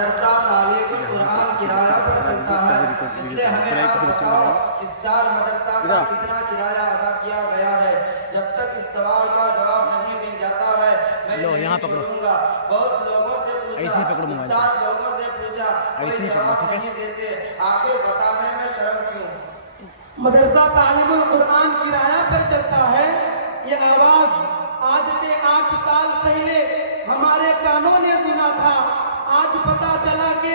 मदरसा तालीम कुरान किराया पर चलता है, इसलिए हमें आप बताओ इस साल मदरसा का कितना किराया अदा किया गया है। जब तक इस सवाल का जवाब नहीं मिल जाता है मैं नहीं छोड़ूंगा। बहुत लोगों से पूछा, उस्ताद लोगों से पूछा, कोई जवाब नहीं देते, आखिर बताने में शर्म क्यों। मदरसा तालीमुल कुरान किराया पर चलता है, ये आवाज आज से 8 साल पहले हमारे कानों ने सुना था। आज पता चला कि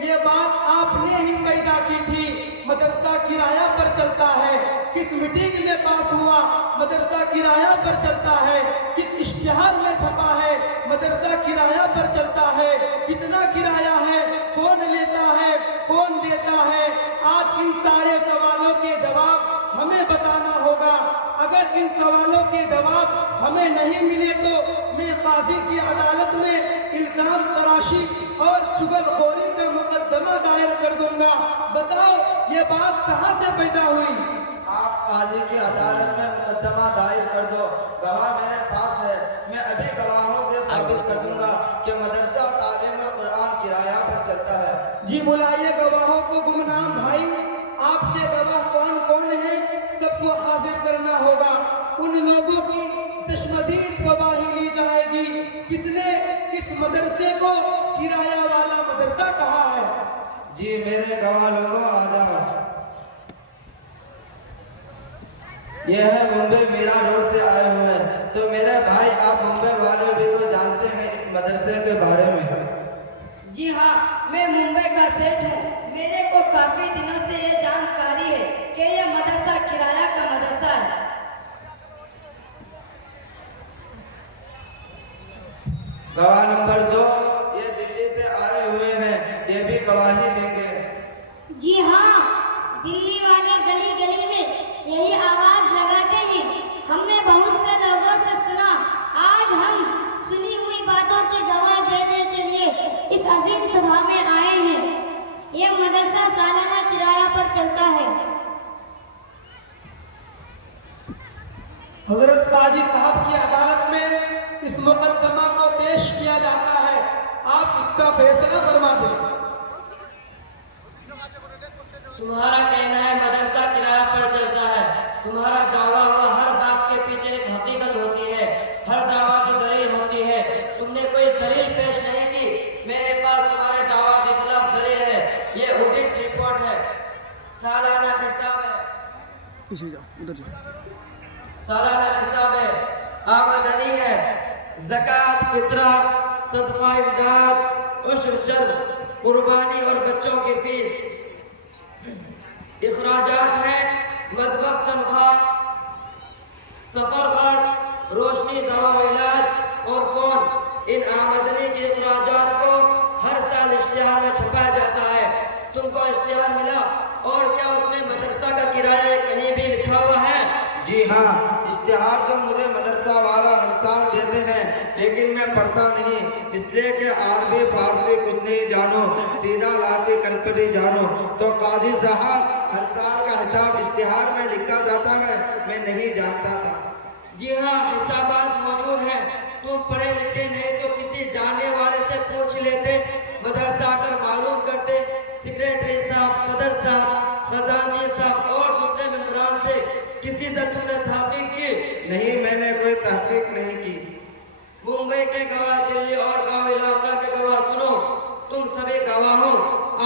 ये बात आपने ही पैदा की थी। मदरसा किराया पर चलता है, किस मीटिंग में पास हुआ मदरसा किराया पर चलता है, किस इश्तिहार में छपा है मदरसा किराया पर चलता है, कितना किराया है, कौन लेता है, कौन देता है। आज इन सारे सवालों के जवाब हमें बताना होगा। अगर इन सवालों के जवाब हमें नहीं मिले तो मैं काजी की अदालत में इल्जाम तराशी और चुगलखोरी का मुकदमा दायर कर दूंगा। बताओ ये बात कहाँ से पैदा हुई। आप काजी की अदालत में मुकदमा दायर कर दो, गवाह मेरे पास है। मैं अभी गवाहों से साबित कर दूंगा कि मदरसा तालीम कुरान किराया पर चलता है। जी बुलाइए गवाहों को। गुमनाम भाई आपके गवाह कौन कौन है सबको हाजिर करना होगा। उन लोगों की तशदीद गवाही ली जाएगी किसने इस मदरसे को किराया वाला मदरसा कहा है। जी मेरे गवाह लोगों आ जाओ। यह है मुंबई मीरा रोड से आए हुए हैं। तो मेरे भाई आप मुंबई वाले भी तो जानते हैं इस मदरसे के बारे में। जी हाँ, मैं मुंबई का सेठ हूँ। मेरे को काफी दिनों से ये जानकारी है कि यह मदरसा किराया का मदरसा है। गवाह नंबर 2 ये दिल्ली से आए हुए हैं, ये भी गवाही देंगे। जी हाँ, दिल्ली वाले गली गली में यही आवाज लगाते हैं। हमने बहुत से लोगों से सुना। आज हम सुनी हुई बातों की गवाह देने के लिए इस अजीम सभा में आए हैं। यह मदरसा सालाना किराया पर चलता है। हजरत काजी साहब की अदालत में इस मुकदमा को पेश किया जाता है, आप इसका फैसला फरमा दें। तुम्हारा कहना है मदरसा किराया पर चलता है। तुम्हारा दावा हुआ हर बात के पीछे एक हकीकत होती है, हर दावा की दलील होती है। तुमने कोई दलील पेश नहीं की। मेरे पास तुम्हारे दावा के खिलाफ दलील है। ये ऑडिट रिपोर्ट है, सालाना हिसाब है। सालाना हिसाब है, आमदनी है, ज़कात, फितरा, सदका, इमदाद, उश्र, शर, कुर्बानी और बच्चों की फीस, इखराजात हैं, मदबख, तनख्वाह, सफर खर्च, रोशनी, दवा, इलाज और फोन। इन आमदनी के इखराजात को हर साल इश्तिहार में छपाया जाता है। तुमको इश्तिहार मिला और क्या उसमें मदरसा का किराया कहीं भी लिखा हुआ है? जी हाँ, इश्तिहार तो मुझे मदरसा वाला हर साल देते हैं, लेकिन मैं पढ़ता नहीं, इसलिए कि अरबी फारसी कुछ नहीं जानो, सीधा लाठी कनपटी जानो। तो काजी साहब हर साल का हिसाब इश्तिहार में लिखा जाता है, मैं नहीं जानता था। जी हाँ, हिसाबात मौजूद हैं। तुम पढ़े लिखे नहीं तो किसी जानने वाले से पूछ लेते, मदरसा आकर मालूम करते। सेक्रेटरी साहब, सदर साहब, खजानी साहब और दूसरे मेंबरान से किसी से तुमने तहकीक की? नहीं, मैंने कोई तहकीक नहीं की। मुंबई के गवाह, दिल्ली और गांव इलाका के गवाह सुनो। तुम सभी गवाहों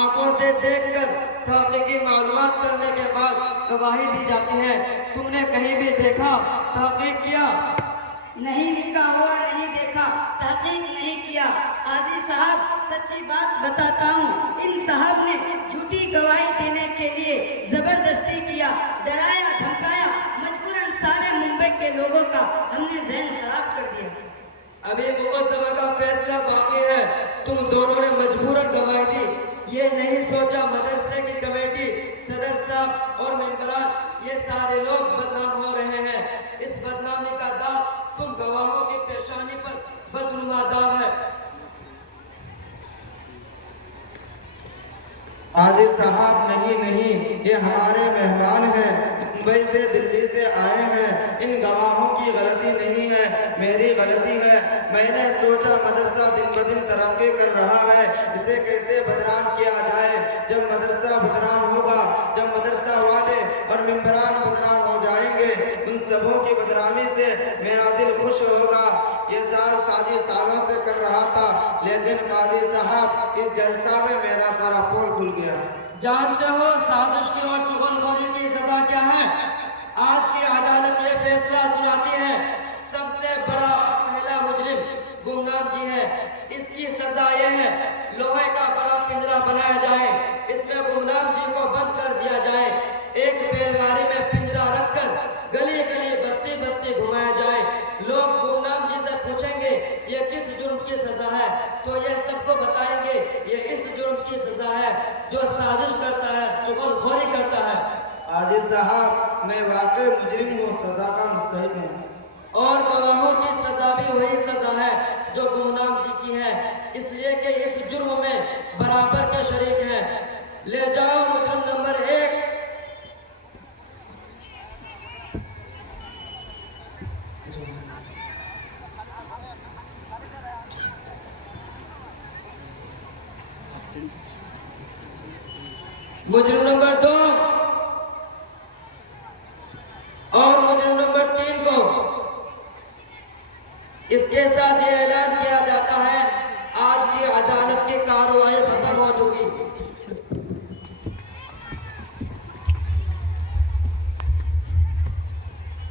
आंखों से देखकर तहकीकी मालूमात करने के बाद गवाही दी जाती है। तुमने कहीं भी देखा, तहकीक किया? नहीं लिखा हुआ नहीं देखा, तहकीक नहीं किया। काजी साहब सच्ची बात बताता हूँ, इन साहब ने झूठी गवाही देने के लिए जबरदस्ती किया, डराया धमकाया। मजबूरन सारे मुंबई के लोगों का हमने जहन खराब कर दिया। अभी मुकदमा का फैसला बाकी है। तुम दोनों ने मजबूरन गवाही दी। ये नहीं सोचा मदरसे की कमेटी, सदर साहब और मेंबरान, ये सारे लोग बदनाम हो रहे हैं। इस बदनामी का दाग तुम गवाहों की पेशानी पर बदनुमा दाग है। काजी साहब नहीं, ये हमारे मेहमान हैं, मुंबई से दिल्ली से आए हैं। इन गवाहों की गलती नहीं है, मेरी गलती है। मैंने सोचा मदरसा दिन ब दिन तरक्की कर रहा है, इसे कैसे ये जाल साजिश सालों से कर रहा था, लेकिन काजी साहब इस जलसा में मेरा सारा पोल खुल गया। जानते हो साजिश की और चुगलखोरी की सजा क्या है? आज की अदालत ये फैसला सुनाती है, सबसे बड़ा और पहला मुजरिम गुमनाम जी है। इसकी सजा यह है, लोहे का बड़ा पिंजरा बनाया जाए, इसमें गुमनाम जी को बंद कर दिया जाए, एक बैलगाड़ी में पिंजरा रखकर गली गली बस्ती बस्ती घुमाया जाए। लोग गुमनाम जी से पूछेंगे ये किस जुर्म की सजा है, तो ये सबको बताएंगे ये इस जुर्म की सजा है जो साजिश करता है, चुगलखोरी करता है। काजी साहब मैं वाकई मुजरिम हूँ, सजा का मुस्तहिक हूँ। और गवाहों की सजा भी वही सजा है जो गुमनाम जी की है, इसलिए कि इस जुर्म में बराबर के शरीक हैं। ले जाओ मुजरिम नंबर 1। मुजरिम नंबर